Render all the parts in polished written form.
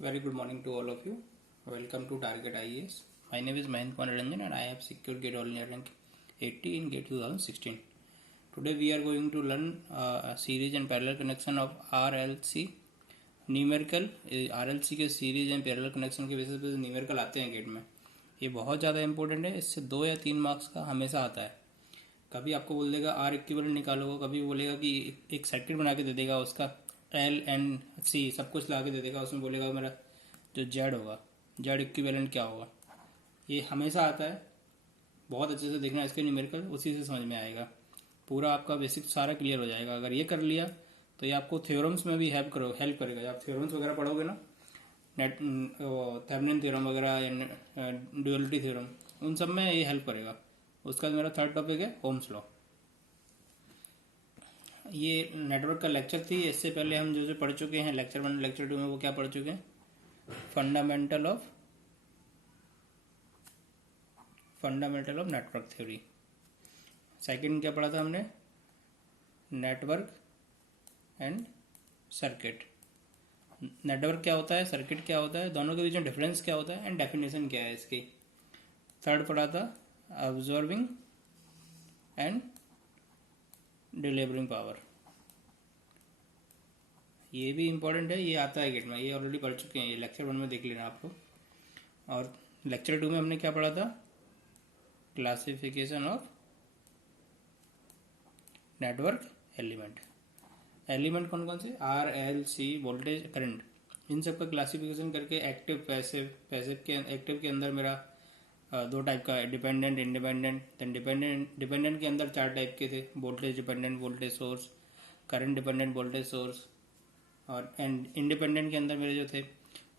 Very good morning to all of you. Welcome to Target IAS. My name is Mahendra Kumar Ranjan and I have secured GATE All India rank 80 in GATE 2016. Today we are going to learn a series and parallel connection of RLC numerical RLC के series and parallel connection के basis पे numerical आते हैं gate में. ये बहुत ज़्यादा important है. इससे 2 या 3 मार्क्स का हमेशा आता है. कभी आपको बोल देगा आर इक्विवेलेंट निकालो, कभी बोलेगा कि एक सर्किट बना के दे देगा, उसका एल एन सी सब कुछ ला के दे देगा. उसमें बोलेगा मेरा जो जेड होगा, जेड इक्विवेलेंट क्या होगा. ये हमेशा आता है. बहुत अच्छे से देखना इसके न्यूमेरिकल, उसी से समझ में आएगा. पूरा आपका बेसिक सारा क्लियर हो जाएगा. अगर ये कर लिया तो ये आपको थ्योरम्स में भी हेल्प करेगा. जब आप थ्योरम्स वगैरह पढ़ोगे ना, थेवेनिन थ्योरम वगैरह, ड्यूअलिटी थ्योरम, उन सब में ये हेल्प करेगा. उसका मेरा थर्ड टॉपिक है ओम्स लॉ. ये नेटवर्क का लेक्चर थी. इससे पहले हम जो पढ़ चुके हैं लेक्चर 1 लेक्चर 2 में, वो क्या पढ़ चुके हैं? Fundamental of network theory. Second क्या पढ़ा था हमने? Network and circuit. नेटवर्क क्या होता है, सर्किट क्या होता है, दोनों के बीच में डिफरेंस क्या होता है एंड डेफिनेशन क्या है इसकी. थर्ड पढ़ा था ऑब्जर्विंग एंड डिलीवरिंग पावर. ये भी इम्पोर्टेंट है, ये आता है गेट में. ये ऑलरेडी पढ़ चुके हैं, ये लेक्चर 1 में देख लेना आप लोग. और लेक्चर 2 में हमने क्या पढ़ा था? Classification of network element. Element कौन कौन से? R L C, voltage, current, इन सब का क्लासिफिकेशन करके एक्टिव पैसिव. पैसिव के एक्टिव के अंदर मेरा 2 टाइप का है, डिपेंडेंट इंडिपेंडेंट. देन डिपेंडेंट के अंदर 4 टाइप के थे, voltage dependent voltage source, current dependent voltage source. और एंड इंडिपेंडेंट के अंदर मेरे जो थे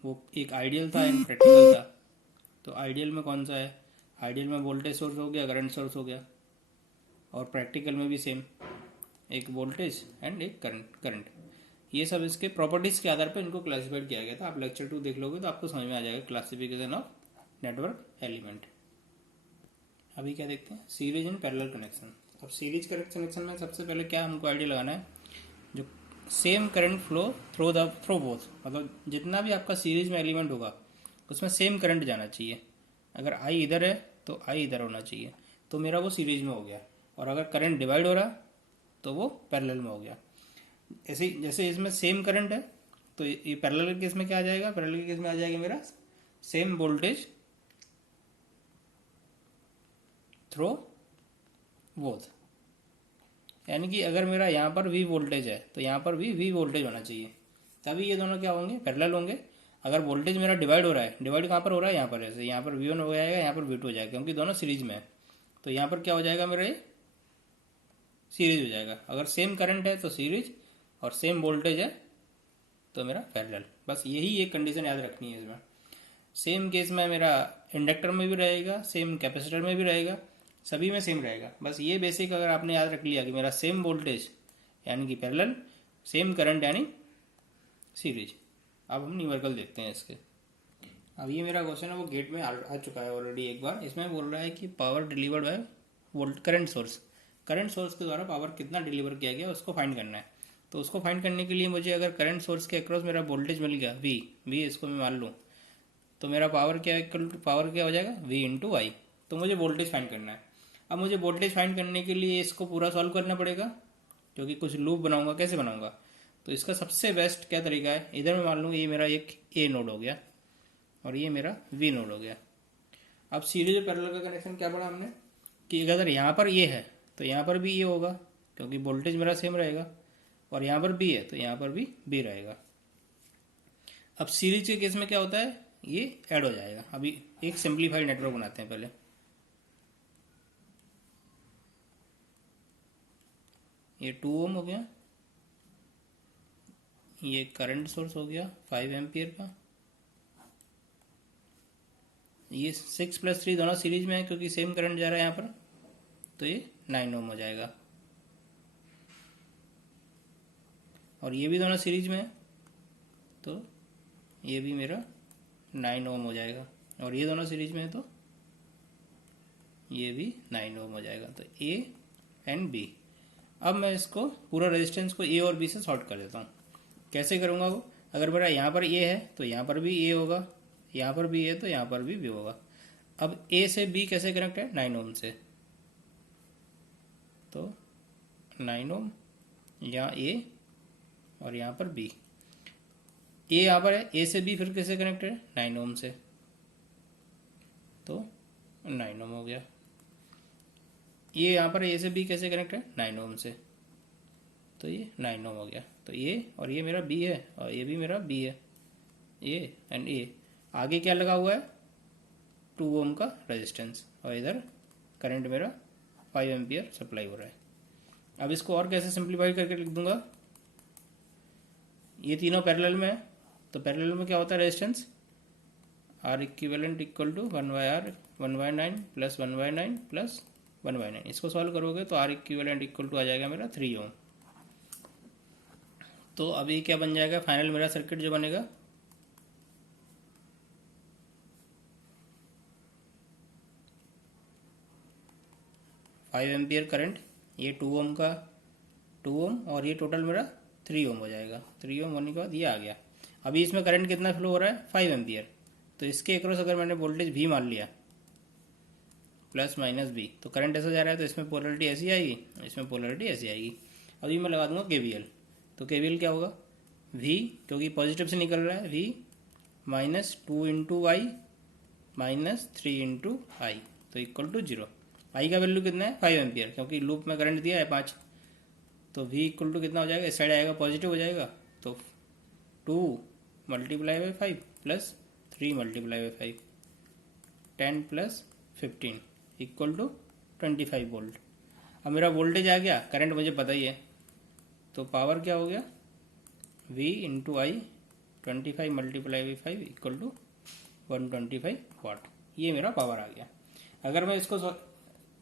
वो एक आइडियल था एंड प्रैक्टिकल था. तो आइडियल में कौन सा है? आइडियल में वोल्टेज सोर्स हो गया, करंट सोर्स हो गया. और प्रैक्टिकल में भी सेम, एक वोल्टेज एंड एक करंट. ये सब इसके प्रॉपर्टीज के आधार पर इनको क्लासिफाइड किया गया था. आप लेक्चर 2 देख लोगे तो आपको समझ में आ जाएगा क्लासिफिकेशन ऑफ नेटवर्क एलिमेंट. अभी क्या देखते हैं? Series and parallel connection. अब सीरीज कनेक्शन में सबसे पहले क्या हमको आइडिया लगाना है? जो same current flow through both, मतलब जितना भी आपका सीरीज में एलिमेंट होगा उसमें सेम करंट जाना चाहिए. अगर आई इधर है तो आई इधर होना चाहिए, तो मेरा वो सीरीज में हो गया. और अगर करंट डिवाइड हो रहा तो वो पैरेलल में हो गया. ऐसे जैसे इसमें सेम करंट है तो ये पैरेलल के केस में क्या आ जाएगा? पैरेलल के केस में आ जाएगा मेरा सेम वोल्टेज थ्रो बोथ. यानी कि अगर मेरा यहाँ पर V वोल्टेज है तो यहाँ पर भी V वोल्टेज होना चाहिए, तभी ये दोनों क्या होंगे? पैरेलल होंगे. अगर वोल्टेज मेरा डिवाइड हो रहा है, डिवाइड कहाँ पर हो रहा है? यहाँ पर. ऐसे यहाँ पर V1 हो जाएगा, यहाँ पर V2 हो जाएगा, क्योंकि दोनों सीरीज में है. तो यहाँ पर क्या हो जाएगा मेरा? ये सीरीज हो जाएगा. अगर सेम करंट है तो सीरीज, और सेम वोल्टेज है तो मेरा पैरेलल. बस यही एक कंडीशन याद रखनी है इसमें. सेम केस में मेरा इंडक्टर में भी रहेगा, सेम कैपेसिटर में भी रहेगा, सभी में सेम रहेगा. बस ये बेसिक अगर आपने याद रख लिया कि मेरा सेम वोल्टेज यानी कि पैरेलल, सेम करंट यानी सीरीज. अब हम न्यूमेरिकल देखते हैं इसके. अब ये मेरा क्वेश्चन है वो गेट में आ चुका है ऑलरेडी एक बार. इसमें बोल रहा है कि power delivered by current source. Current source के द्वारा पावर कितना डिलीवर किया गया उसको फाइंड करना है. तो उसको फाइंड करने के लिए मुझे अगर करंट सोर्स के अक्रॉस मेरा वोल्टेज मिल गया वी इसको मैं मान लूँ, तो मेरा पावर क्या हो जाएगा? V इंटू आई. तो मुझे वोल्टेज फाइंड करना है. अब मुझे वोल्टेज फाइंड करने के लिए इसको पूरा सॉल्व करना पड़ेगा, क्योंकि कुछ लूप बनाऊंगा. कैसे बनाऊंगा? तो इसका सबसे बेस्ट क्या तरीका है? इधर मैं मान लूँ ये मेरा एक A नोड हो गया और ये मेरा V नोड हो गया. अब सीरीज और पैरेलल का कनेक्शन क्या पढ़ा हमने? कि अगर यहाँ पर ये है तो यहाँ पर भी ये होगा, क्योंकि वोल्टेज मेरा सेम रहेगा. और यहाँ पर B है तो यहाँ पर भी B रहेगा. अब सीरीज के केस में क्या होता है? ये ऐड हो जाएगा. अभी एक सिंप्लीफाइड नेटवर्क बनाते हैं पहले. ये 2 ओम हो गया, ये करंट सोर्स हो गया 5 एम्पियर का, ये 6 + 3 दोनों सीरीज में है क्योंकि सेम करंट जा रहा है यहाँ पर, तो ये 9 ओम हो जाएगा. और ये भी दोनों सीरीज में है तो ये भी मेरा 9 ओम हो जाएगा. और ये दोनों सीरीज में है तो ये भी 9 ओम हो जाएगा. तो A एंड B. अब मैं इसको पूरा रेजिस्टेंस को A और B से शॉर्ट कर देता हूँ. कैसे करूँगा वो? अगर मेरा यहाँ पर ए है तो यहाँ पर भी ए होगा, यहाँ पर भी ए तो यहाँ पर भी बी होगा। अब ए से बी कैसे कनेक्ट है? 9 ओम से, तो 9 ओम, यहाँ ए और यहाँ पर बी। ए यहाँ पर है, ए से बी फिर कैसे कनेक्ट है? 9 ओम से, तो 9 ओम हो गया। ये यहाँ पर ए से बी कैसे कनेक्ट है? 9 ओम से, तो ये 9 ओम हो गया। तो ये और ये मेरा बी है और ये भी मेरा बी है, ये एंड ये। आगे क्या लगा हुआ है? 2 ओम का रेजिस्टेंस, और इधर करंट मेरा 5 एम्पियर सप्लाई हो रहा है। अब इसको और कैसे सिंप्लीफाई करके लिख दूंगा? ये तीनों पैरेलल में है, तो पैरेलल में क्या होता है? Resistance R equivalent equal to 1/r 1/9 plus 1/9 plus 1/9। इसको सॉल्व करोगे तो आर इक्विवेलेंट इक्वल टू आ जाएगा मेरा 3 ओम। तो अभी क्या बन जाएगा फाइनल मेरा सर्किट जो बनेगा? फाइव एम्पियर करंट, ये 2 ओम का 2 ओम और ये टोटल मेरा 3 ओम हो जाएगा। 3 ओम होने के बाद ये आ गया। अभी इसमें करंट कितना फ्लो हो रहा है? 5 एम्पियर। तो इसके अक्रॉस अगर मैंने वोल्टेज भी मान लिया प्लस माइनस बी, तो करंट ऐसा जा रहा है तो इसमें पोलरिटी ऐसी आएगी, इसमें पोलरिटी ऐसी आएगी। अभी मैं लगा दूंगा केवीएल, तो केवीएल क्या होगा? v, क्योंकि पॉजिटिव से निकल रहा है, v minus 2 into Y minus 3 into आई, तो इक्वल टू 0। आई का वैल्यू कितना है? 5 एम्पियर, क्योंकि लूप में करंट दिया है 5। तो v इक्वल टू कितना हो जाएगा? इस साइड आएगा पॉजिटिव हो जाएगा, तो 2 multiply by 5 plus 3 multiply by 5, 10 plus 15 equal to 25 volt. अब मेरा वोल्टेज आ गया, करंट मुझे पता ही है, तो पावर क्या हो गया? v into I 25 multiply by 5 equal to 125 watt. ये मेरा पावर आ गया। अगर मैं इसको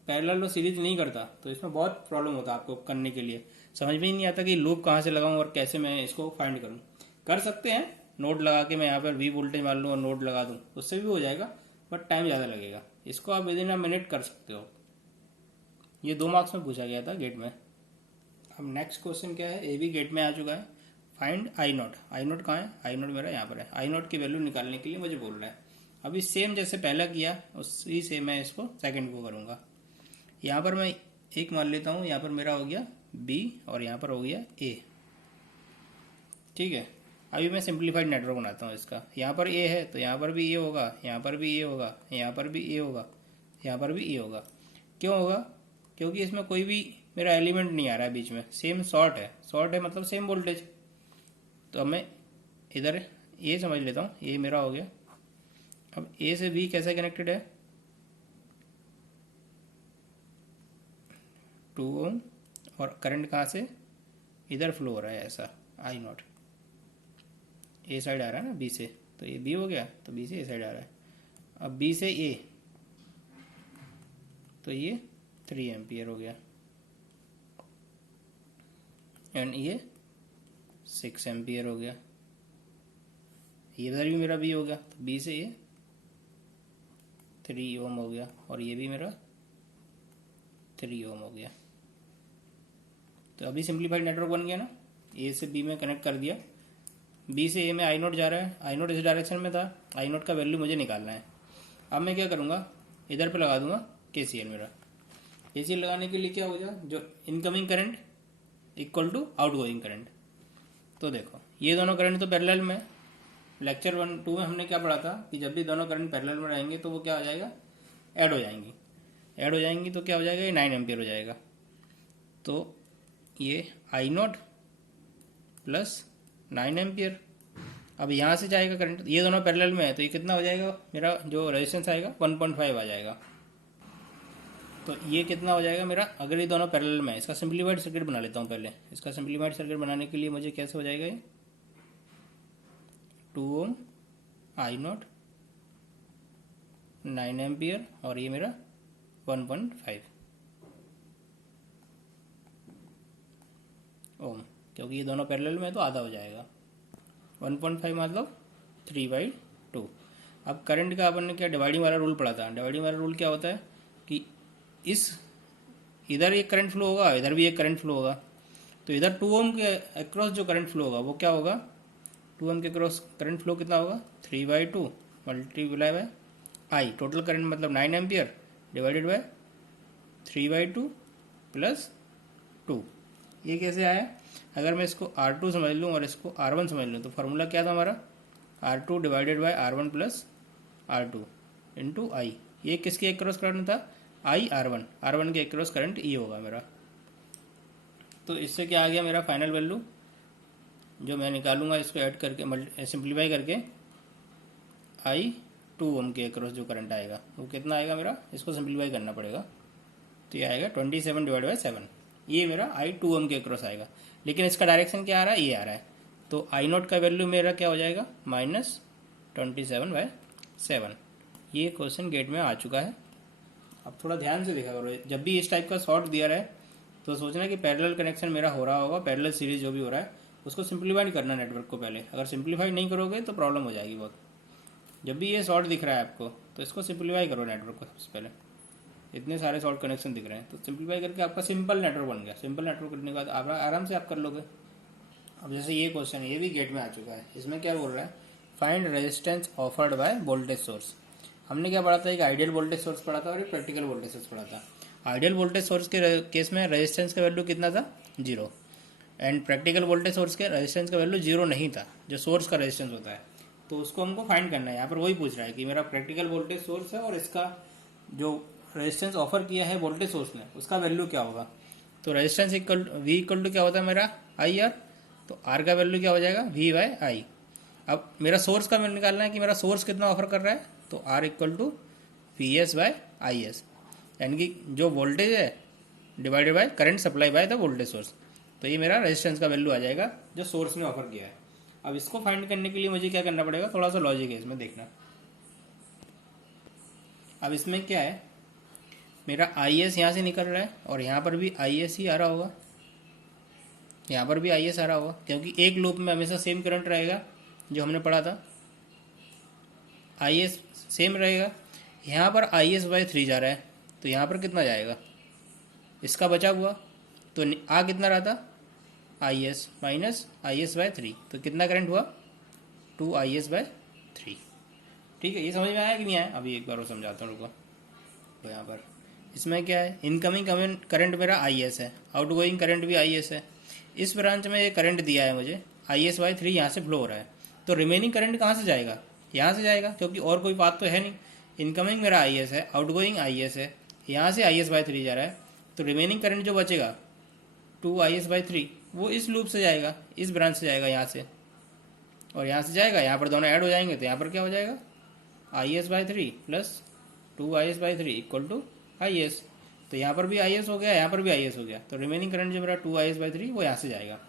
पैरेलल और सीरीज नहीं करता तो इसमें बहुत प्रॉब्लम होता आपको करने के लिए, समझ में ही नहीं आता कि लूप कहाँ से लगाऊं और कैसे मैं इसको फाइंड करूं। कर सकते हैं नोड लगा के, मैं यहाँ पर v वोल्टेज मान लूँ और नोड लगा दूं, उससे भी हो जाएगा, बट टाइम ज़्यादा लगेगा। इसको आप विदिन अ मिनट कर सकते हो। ये 2 मार्क्स में पूछा गया था गेट में। अब नेक्स्ट क्वेश्चन क्या है? ए भी गेट में आ चुका है। Find I not. I not कहाँ है? आई नॉट मेरा यहाँ पर है। आई नॉट की वैल्यू निकालने के लिए मुझे बोल रहा है। अभी सेम जैसे पहला किया उसी से मैं इसको सेकंड को करूँगा। यहाँ पर मैं एक मान लेता हूँ, यहाँ पर मेरा हो गया बी और यहाँ पर हो गया ए, ठीक है। अभी मैं सिंप्लीफाइड नेटवर्क बनाता हूँ इसका। यहाँ पर ए है तो यहाँ पर भी ए होगा, यहाँ पर भी ए होगा, यहाँ पर भी ए होगा, यहाँ पर भी ए होगा। क्यों होगा? क्योंकि इसमें कोई भी मेरा एलिमेंट नहीं आ रहा है बीच में, सेम शॉर्ट है। शॉर्ट है मतलब सेम वोल्टेज। तो अब मैं इधर ए समझ लेता हूँ, ए मेरा हो गया। अब ए से बी कैसे कनेक्टेड है? 2 ओम, और करंट कहाँ से? इधर फ्लो हो रहा है ऐसा, आई नॉट ए साइड आ रहा है ना बी से, तो ये बी हो गया, तो बी से ए साइड आ रहा है। अब बी से ए, तो ये 3 एम्पियर हो गया, एंड ये 6 एम्पियर हो गया। ये इधर भी मेरा बी हो गया, तो बी से ये 3 ओम हो गया, और ये भी मेरा 3 ओम हो गया। तो अभी सिंप्लीफाइड नेटवर्क बन गया ना। ए से बी में कनेक्ट कर दिया, बी से ए में आई नोट जा रहा है, आई नोट इस डायरेक्शन में था, आई नोट का वैल्यू मुझे निकालना है। अब मैं क्या करूँगा, इधर पे लगा दूंगा केसीएल। मेरा केसीएल लगाने के लिए क्या हो जाए, जो incoming current equal to outgoing current. तो देखो ये दोनों करंट तो पैरेलल में, लेक्चर 1-2 में हमने क्या पढ़ा था कि जब भी दोनों करंट पैरेलल में रहेंगे तो वो क्या हो जाएगा, ऐड हो जाएंगी। ऐड हो जाएंगी तो क्या हो जाएगा, ये 9 एम्पियर हो जाएगा। तो ये आई नोट प्लस 9 एम्पियर। अब यहाँ से जाएगा करंट, ये दोनों पैरेलल में है, तो ये कितना हो जाएगा, मेरा जो रेजिस्टेंस आएगा 1.5 आ जाएगा। तो ये कितना हो जाएगा मेरा, अगर ये दोनों पैरेलल में है। इसका सिंप्लीफाइड सर्किट बना लेता हूँ पहले। इसका सिंप्लीफाइड सर्किट बनाने के लिए मुझे कैसे हो जाएगा, ये 2 ओम आई नोट 9 एम्पियर और ये मेरा 1.5 ओम, क्योंकि ये दोनों पैरेलल में है तो आधा हो जाएगा। 1.5 मतलब 3/2। अब करंट का अपन ने क्या डिवाइडिंग वाला रूल पढ़ा था। डिवाइडिंग वाला रूल क्या होता है कि इस इधर एक करंट फ्लो होगा, इधर भी एक करंट फ्लो होगा, तो इधर 2 ओम के अक्रॉस जो करंट फ्लो होगा वो क्या होगा, 2 ओम के क्रॉस करंट फ्लो कितना होगा 3/2 multiply by I, total current मतलब 9 एम्पियर डिवाइडेड बाय 3/2 प्लस 2। ये कैसे आया? अगर मैं इसको R2 समझ लूँ और इसको R1 समझ लूँ तो फार्मूला क्या था हमारा, R2 divided by R1 plus R2 into आई। ये किसके एक क्रॉस करंट था, आई R1 के एक क्रॉस करंट ये होगा मेरा। तो इससे क्या आ गया मेरा फाइनल वैल्यू जो मैं निकालूंगा, इसको ऐड करके सिंप्लीफाई करके आई 2 ओम के अक्रॉस जो करंट आएगा वो कितना आएगा मेरा, इसको सिंप्लीफाई करना पड़ेगा। तो ये आएगा 27 डिवाइड बाई 7, ये मेरा आई 2 ओम के अक्रॉस आएगा। लेकिन इसका डायरेक्शन क्या आ रहा है, ये आ रहा है। तो आई नॉट का वैल्यू मेरा क्या हो जाएगा -27/7। ये क्वेश्चन गेट में आ चुका है। अब थोड़ा ध्यान से देखा करो, जब भी इस टाइप का शॉर्ट दिया रहा है तो सोचना कि पैरेलल कनेक्शन मेरा हो रहा होगा, पैरेलल सीरीज जो भी हो रहा है उसको सिंप्लीफाई करना नेटवर्क को पहले। अगर सिंप्लीफाई नहीं करोगे तो प्रॉब्लम हो जाएगी बहुत। जब भी ये शॉर्ट दिख रहा है आपको तो इसको सिंप्लीफाई करो नेटवर्क को सबसे पहले। इतने सारे शॉर्ट कनेक्शन दिख रहे हैं तो सिंप्लीफाई करके आपका सिंपल नेटवर्क बन गया। सिंपल नेटवर्क करने के बाद आप आराम से आप कर लोगे। अब जैसे ये क्वेश्चन है, ये भी गेट में आ चुका है। इसमें क्या बोल रहा है, find resistance offered by voltage source. हमने क्या पढ़ा था, एक आइडियल वोल्टेज सोर्स पढ़ा था और एक प्रैक्टिकल वोल्टेज सोर्स पढ़ा था। आइडियल वोल्टेज सोर्स के केस में रेजिस्टेंस का वैल्यू कितना था, 0। एंड प्रैक्टिकल वोल्टेज सोर्स के रेजिस्टेंस का वैल्यू 0 नहीं था, जो सोर्स का रेजिस्टेंस होता है। तो उसको हमको फाइंड करना है। यहाँ पर वही पूछ रहा है कि मेरा प्रैक्टिकल वोल्टेज सोर्स है और इसका जो रेजिस्टेंस ऑफर किया है वोल्टेज सोर्स ने उसका वैल्यू क्या होगा। तो resistance equal V equal to क्या होता है मेरा IR, तो R का वैल्यू क्या हो जाएगा V/I। अब मेरा सोर्स का निकालना है कि मेरा सोर्स कितना ऑफर कर रहा है, तो R इक्वल टू VS/IS, यानी कि जो वोल्टेज है divided by current supply by the voltage source. तो ये मेरा रेजिस्टेंस का वैल्यू आ जाएगा जो सोर्स ने ऑफर किया है। अब इसको फाइंड करने के लिए मुझे क्या करना पड़ेगा, थोड़ा सा लॉजिक है इसमें देखना। अब इसमें क्या है, मेरा IS यहाँ से निकल रहा है और यहाँ पर भी IS ही आ रहा होगा, यहाँ पर भी IS आ रहा होगा, क्योंकि एक लूप में हमेशा सेम करंट रहेगा जो हमने पढ़ा था, IS सेम रहेगा। यहाँ पर IS/3 जा रहा है तो यहाँ पर कितना जाएगा, इसका बचा हुआ तो आ कितना रहा था IS माइनस IS/3, तो कितना करंट हुआ 2IS/3। ठीक है, ये समझ में आया कि नहीं आया? अभी एक बार और समझाता हूँ, रुको। तो यहाँ पर इसमें क्या है, इनकमिंग करंट मेरा IS है, आउटगोइंग करंट भी IS है। इस ब्रांच में ये करंट दिया है मुझे, IS/3 यहाँ से फ्लो हो रहा है। तो रिमेनिंग करंट कहाँ से जाएगा, यहाँ से जाएगा, क्योंकि और कोई बात तो है नहीं। इनकमिंग मेरा IS है, आउटगोइंग IS है, यहाँ से IS/3 जा रहा है। तो रिमेनिंग करंट जो बचेगा 2IS/3 वो इस लूप से जाएगा, इस ब्रांच से जाएगा यहाँ से, और यहाँ से जाएगा, यहाँ पर दोनों ऐड हो जाएंगे तो यहाँ पर क्या हो जाएगा IS/3 plus 2IS/3 equal to IS। तो यहाँ पर भी IS हो गया, यहाँ पर भी IS हो गया। तो रिमेनिंग करंट जो मेरा 2IS/3 वो यहाँ से जाएगा।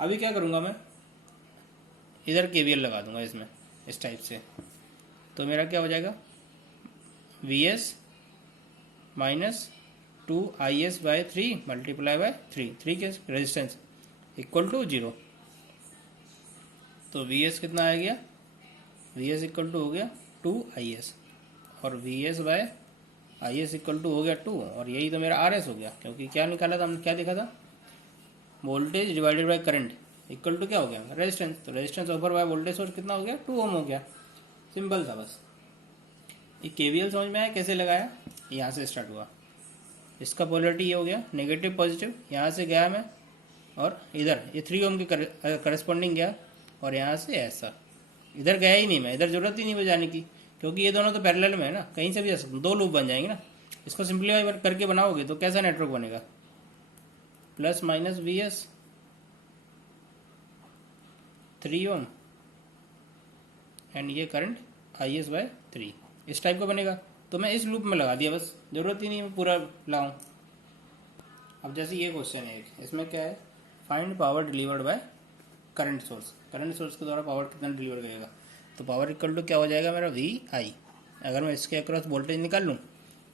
अभी क्या करूँगा मैं, इधर KVL लगा दूंगा इसमें इस टाइप से। तो मेरा क्या हो जाएगा VS minus 2IS/3 multiply by 3 के रेजिस्टेंस इक्वल टू 0। तो VS कितना आ गया, VS इक्वल टू हो गया 2IS और VS/IS इक्वल टू हो गया 2, और यही तो मेरा RS हो गया, क्योंकि क्या निकाला था हमने, क्या देखा था, voltage divided by current equal to क्या हो गया रेजिस्टेंस। तो resistance over by voltage source कितना हो गया 2 ओम हो गया। सिंपल था बस। ये KVL समझ में आया कैसे लगाया, यहाँ से स्टार्ट हुआ, इसका पोलरिटी ये हो गया नेगेटिव पॉजिटिव, यहाँ से गया मैं और इधर ये 3 ओम के करस्पॉन्डिंग गया, और यहाँ से ऐसा इधर गया ही नहीं मैं, इधर जरूरत ही नहीं बजाने की, क्योंकि ये दोनों तो पैरेलल में है ना, कहीं से भी जा सकते, 2 लूप बन जाएंगे ना। इसको सिंप्लीफाई करके बनाओगे तो कैसा नेटवर्क बनेगा, plus minus VS 3 ohm and ये करंट IS/3 इस टाइप का बनेगा। तो मैं इस लूप में लगा दिया बस, जरूरत ही नहीं मैं पूरा लाऊं। अब जैसे ये क्वेश्चन है एक, इसमें क्या है, find power delivered by current source. Current source के द्वारा पावर कितना डिलीवर करेगा, तो पावर इक्वल टू क्या हो जाएगा मेरा VI। अगर मैं इसके अक्रॉस वोल्टेज निकाल लूँ,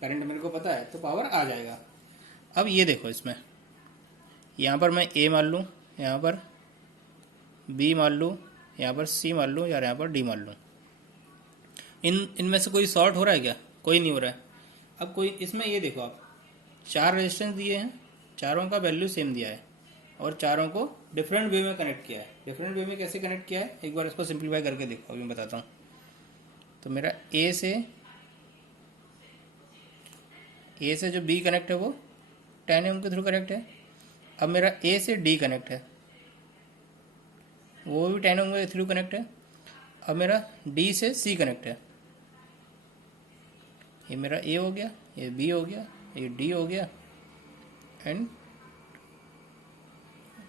करंट मेरे को पता है, तो पावर आ जाएगा। अब ये देखो, इसमें यहाँ पर मैं A मान लूँ, यहाँ पर B मान लूँ, यहाँ पर C मान लूँ, या यहाँ पर D मान लूँ। इनमें से कोई शॉर्ट हो रहा है क्या, कोई नहीं हो रहा है। अब कोई इसमें ये देखो, आप 4 रेजिस्टेंस दिए हैं, चारों का वैल्यू सेम दिया है और चारों को डिफरेंट वे में कनेक्ट किया है। डिफरेंट वे में कैसे कनेक्ट किया है, एक बार इसको सिंप्लीफाई करके देखो, अभी मैं बताता हूँ। तो मेरा ए से जो बी कनेक्ट है वो 10 ओम के थ्रू कनेक्ट है। अब मेरा ए से डी कनेक्ट है, वो भी 10 ओम के थ्रू कनेक्ट है। अब मेरा डी से सी कनेक्ट है, ये मेरा ए हो गया, ये बी हो गया, ये डी हो गया, एंड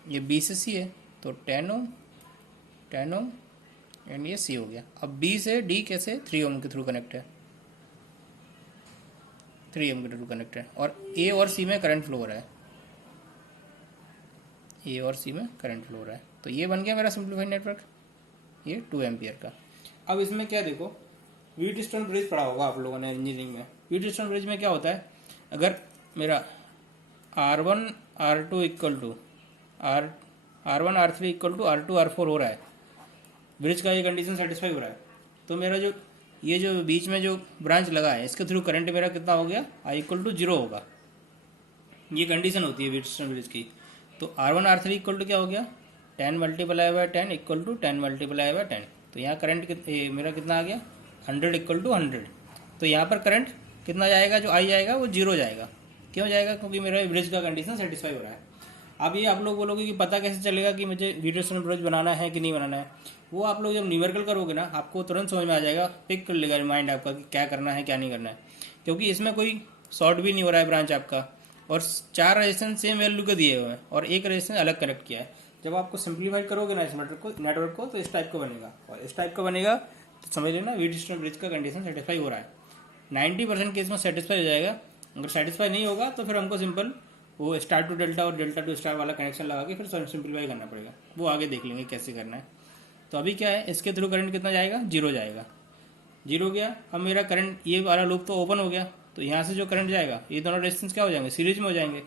ये बी से सी है, तो 10 ओम एंड ये सी हो गया। अब बी से डी कैसे 3 ओम के थ्रू कनेक्ट है, 3 ओम के थ्रू कनेक्ट है, और ए और सी में करंट फ्लो हो रहा है, ए और सी में करंट फ्लो हो रहा है। तो ये बन गया मेरा सिंप्लीफाइड नेटवर्क, ये 2 एम्पियर का। अब इसमें क्या देखो, व्हीटस्टोन ब्रिज पढ़ा होगा आप लोगों ने इंजीनियरिंग में। व्हीटस्टोन ब्रिज में क्या होता है, अगर मेरा R1 R2 equal to R1 R3 equal to R2 R4 हो रहा है, ब्रिज का ये कंडीशन सेटिस्फाई हो रहा है, तो मेरा जो ये जो बीच में जो ब्रांच लगा है इसके थ्रू करंट मेरा कितना हो गया, I इक्वल टू 0 होगा। ये कंडीशन होती है व्हीटस्टोन ब्रिज की। तो R1 R3 इक्वल टू क्या हो गया, 10 multiply by 10 equal to 10 multiply by 10। तो यहाँ करंट मेरा कितना आ गया, 100 इक्वल टू 100। तो यहाँ पर करंट कितना जाएगा, जो आई जाएगा वो 0 जाएगा। क्यों जाएगा, क्योंकि मेरा ब्रिज का कंडीशन सेटिस्फाई हो रहा है। अब ये आप लोग बोलोगे कि पता कैसे चलेगा कि मुझे व्हीटस्टोन ब्रिज बनाना है कि नहीं बनाना है। वो आप लोग जब न्यूमेरिकल करोगे ना, आपको तुरंत समझ में आ जाएगा, पिक कर लेगा माइंड आपका कि क्या करना है क्या नहीं करना है। क्योंकि इसमें कोई शॉर्ट भी नहीं हो रहा है ब्रांच आपका, और 4 रेजिस्टेंस सेम वैल्यू के दिए हुए हैं और एक रेजिस्टेंस अलग कनेक्ट किया है। जब आपको सिंप्लीफाई करोगे ना इस नेटवर्क को तो इस टाइप का बनेगा, और इस टाइप का बनेगा तो समझ लेना व्हीटस्टोन ब्रिज का कंडीशन सेटिस्फाई हो रहा है। 90% केस में सेटिस्फाई हो जाएगा। अगर सेटिस्फाई नहीं होगा तो फिर हमको सिंपल वो स्टार टू डेल्टा और डेल्टा टू स्टार वाला कनेक्शन लगा के फिर सिंप्लीफाई करना पड़ेगा, वो आगे देख लेंगे कैसे करना है। तो अभी क्या है, इसके थ्रू करंट कितना जाएगा, 0 जाएगा, 0 गया। अब मेरा करंट ये वाला लूप तो ओपन हो गया, तो यहाँ से जो करंट जाएगा ये दोनों रेजिस्टेंस क्या हो जाएंगे, सीरीज में हो जाएंगे,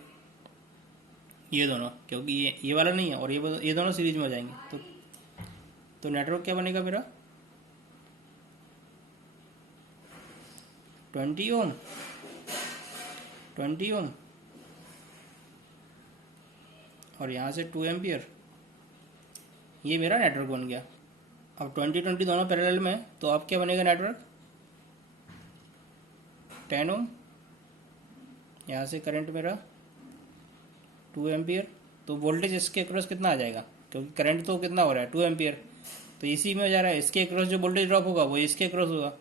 ये दोनों, क्योंकि ये वाला नहीं है और ये दोनों सीरीज में हो जाएंगे। तो नेटवर्क क्या बनेगा मेरा, 20 ओम 20 ओम और यहाँ से 2 एम्पियर, ये मेरा नेटवर्क बन गया। अब 20 दोनों पैरेलल में, तो अब क्या बनेगा नेटवर्क, 10 ओम, यहाँ से करंट मेरा 2 एम्पियर। तो वोल्टेज इसके अक्रॉस कितना आ जाएगा, क्योंकि करंट तो कितना हो रहा है 2 एम्पियर, तो इसी में जा रहा है, इसके अक्रॉस जो वोल्टेज ड्रॉप होगा वो इसके अक्रॉस होगा।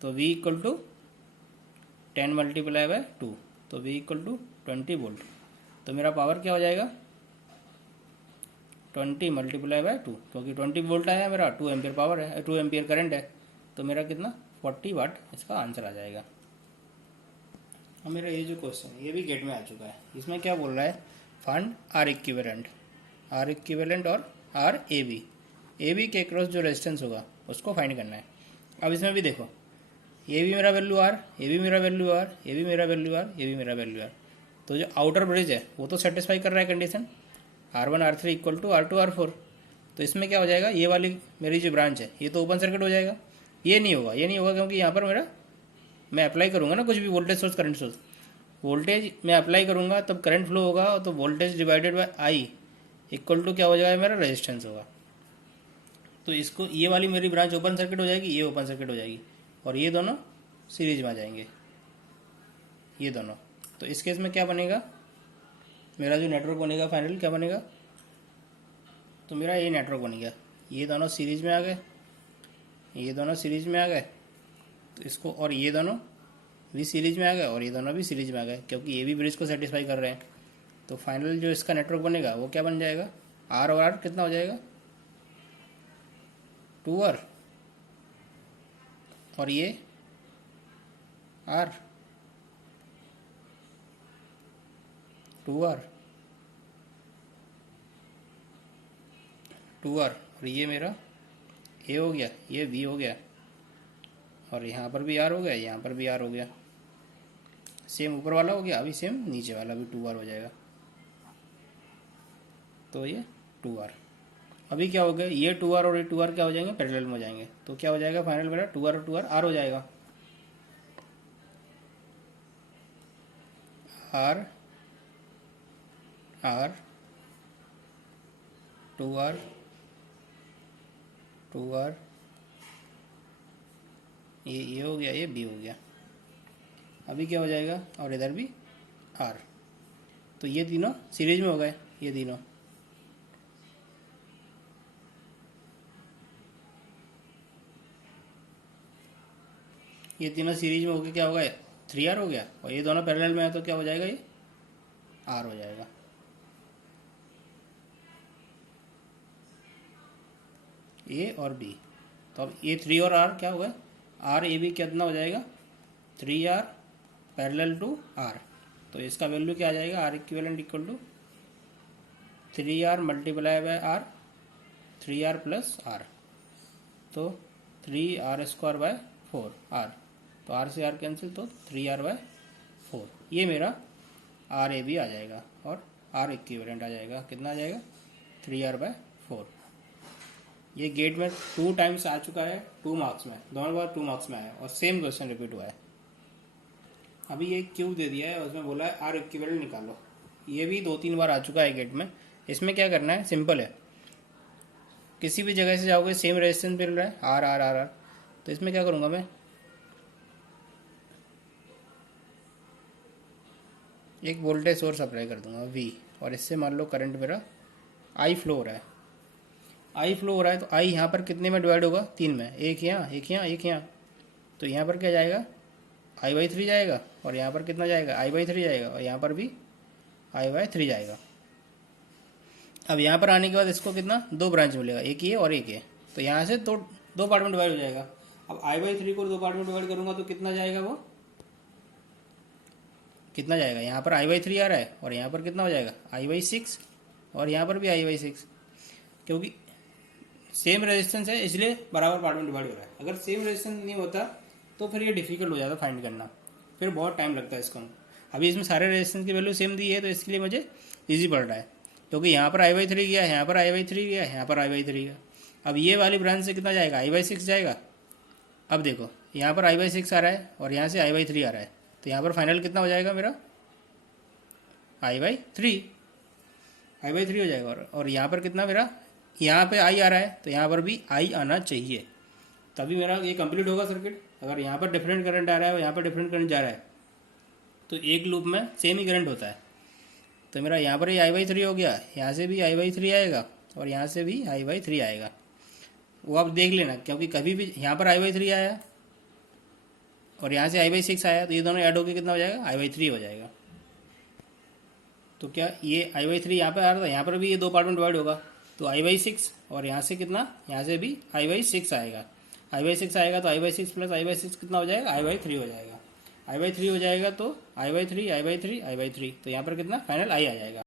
तो V equal to 10 multiply by 2, तो V इक्वल टू 20 वोल्ट। तो मेरा पावर क्या हो जाएगा, 20 मल्टीप्लाई बाय 2, क्योंकि 20 वोल्ट आया मेरा, 2 एम्पियर पावर है, 2 एम्पियर करंट है, तो मेरा कितना 40 वाट इसका आंसर आ जाएगा। अब मेरा ये जो क्वेश्चन है ये भी गेट में आ चुका है। इसमें क्या बोल रहा है, फाइंड R इक्विवेलेंट और ए बी के क्रॉस जो रेजिस्टेंस होगा उसको फाइंड करना है। अब इसमें भी देखो, ये भी मेरा वैल्यू R, ये भी मेरा वैल्यू R, ये भी मेरा वैल्यू R, ये भी मेरा वैल्यू R। तो जो आउटर ब्रिज है वो तो सेटिस्फाई कर रहा है condition, R1 R3 equal to R2 R4। तो इसमें क्या हो जाएगा, ये वाली मेरी जो ब्रांच है ये तो ओपन सर्किट हो जाएगा, ये नहीं होगा क्योंकि यहाँ पर मेरा मैं अप्लाई करूँगा ना कुछ भी voltage source current source, voltage मैं अप्लाई करूँगा तब करंट फ्लो होगा, तो voltage divided by I equal to क्या हो जाएगा, मेरा रेजिस्टेंस होगा। तो इसको ये वाली मेरी ब्रांच ओपन सर्किट हो जाएगी, ये ओपन सर्किट हो जाएगी, और ये दोनों सीरीज में आ जाएंगे, ये दोनों। तो इस केस में क्या बनेगा, मेरा जो नेटवर्क बनेगा फाइनल क्या बनेगा, तो मेरा ये नेटवर्क बन गया, ये दोनों सीरीज में आ गए, ये दोनों सीरीज में आ गए, तो इसको, और ये दोनों भी सीरीज में आ गए और ये दोनों भी सीरीज में आ गए, क्योंकि ये भी ब्रिज को सेटिस्फाई कर रहे हैं। तो फाइनल जो इसका नेटवर्क बनेगा वो क्या बन जाएगा, R और R कितना हो जाएगा, 2R, और ये R 2R और ये मेरा A हो गया, ये V हो गया, और यहाँ पर भी R हो गया, यहाँ पर भी R हो गया, सेम ऊपर वाला हो गया, अभी सेम नीचे वाला भी 2R हो जाएगा। तो ये 2R, अभी क्या हो गया, ये 2R और ये 2R क्या हो जाएंगे, पैरेलल में हो जाएंगे। तो क्या हो जाएगा फाइनल मेरा 2R और 2R R हो जाएगा, R 2R 2r, ये हो गया, ये b हो गया। अभी क्या हो जाएगा, और इधर भी r। तो ये तीनों सीरीज में हो गए, ये तीनों। ये तीनों सीरीज में होके क्या होगा, 3r हो गया। और ये दोनों पैरेलल में है तो क्या हो जाएगा, ये r हो जाएगा। a और b, तो अब ये 3 और r क्या होगा, r a b कितना हो जाएगा, 3r पैरेलल टू r। तो इसका वैल्यू क्या आ जाएगा, r equivalent equal to 3r multiply by r, 3r plus r। तो 3r स्क्वायर बाय 4r, तो r से r कैंसिल, तो 3r बाय 4। ये मेरा r a b आ जाएगा और r इक्विवेलेंट आ जाएगा, कितना आ जाएगा, 3r बाय 4। ये गेट में 2 टाइम्स आ चुका है, 2 मार्क्स में, दोनों बार 2 मार्क्स में आया और सेम क्वेश्चन रिपीट हुआ है। अभी ये क्यूब दे दिया है, उसमें बोला है आर इक्विवेलेंट निकालो। ये भी 2-3 बार आ चुका है गेट में। इसमें क्या करना है, सिंपल है, किसी भी जगह से जाओगे सेम रेजिस्टेंस मिल रहा है, आर आर आर आर। तो इसमें क्या करूँगा मैं, एक वोल्टेज सोर्स अप्लाई कर दूंगा वी, और इससे मान लो करंट मेरा आई फ्लो हो रहा है। आई फ्लो हो रहा है तो आई यहाँ पर कितने में डिवाइड होगा, 3 में, एक यहाँ, एक यहाँ, एक यहाँ। तो यहाँ पर क्या जाएगा, I/3 जाएगा, और यहाँ पर कितना जाएगा, I/3 जाएगा, और यहाँ पर भी I/3 जाएगा। अब यहाँ पर आने के बाद इसको कितना, 2 ब्रांच मिलेगा, एक ये और एक ये। तो यहाँ से दो पार्ट में डिवाइड हो जाएगा। अब I/3 को 2 पार्ट में डिवाइड करूँगा तो कितना जाएगा, वो कितना जाएगा, यहाँ पर I/3 आ रहा है, और यहाँ पर कितना हो जाएगा, I/6, और यहाँ पर भी I/6। क्योंकि सेम रेजिस्टेंस है इसलिए बराबर पार्ट में डिवाइड हो रहा है। अगर सेम रेजिस्टेंस नहीं होता तो फिर ये डिफिकल्ट हो जाता फाइंड करना, फिर बहुत टाइम लगता है इसको। अभी इसमें सारे रेजिस्टेंस की वैल्यू सेम दी है तो इसके लिए मुझे इजी पड़ रहा है, क्योंकि यहाँ पर I/3 गया, यहाँ पर I/3 गया, यहाँ पर I/3 गया। अब ये वाली ब्रांच से कितना जाएगा, I/6 जाएगा। अब देखो यहाँ पर I/6 आ रहा है और यहाँ से I/3 आ रहा है, तो यहाँ पर फाइनल कितना हो जाएगा मेरा, I/3 हो जाएगा। और यहाँ पर कितना मेरा, यहाँ पे I आ रहा है तो यहाँ पर भी I आना चाहिए, तभी मेरा ये कंप्लीट होगा सर्किट। अगर यहाँ पर डिफरेंट करंट आ रहा है और यहाँ पर डिफरेंट करंट जा रहा है तो एक लूप में सेम ही करंट होता है। तो मेरा यहाँ पर ही I/3 हो गया, यहाँ से भी I/3 आएगा और यहाँ से भी I/3 आएगा। वो आप देख लेना, क्योंकि कभी भी यहाँ पर I/3 आया और यहाँ से I/6 आया तो ये दोनों ऐड होकर कितना हो जाएगा, I/3 हो जाएगा। तो क्या ये I/3 यहाँ पर आ रहा था, यहाँ पर भी ये 2 पार्ट में डिवाइड होगा, तो I/6, और यहाँ से कितना, यहाँ से भी I/6 आएगा। I/6 आएगा तो I/6 प्लस I/6 कितना हो जाएगा, I/3 हो जाएगा। I/3 हो जाएगा तो I/3 I/3 I/3, तो यहाँ पर कितना फाइनल I आ जाएगा।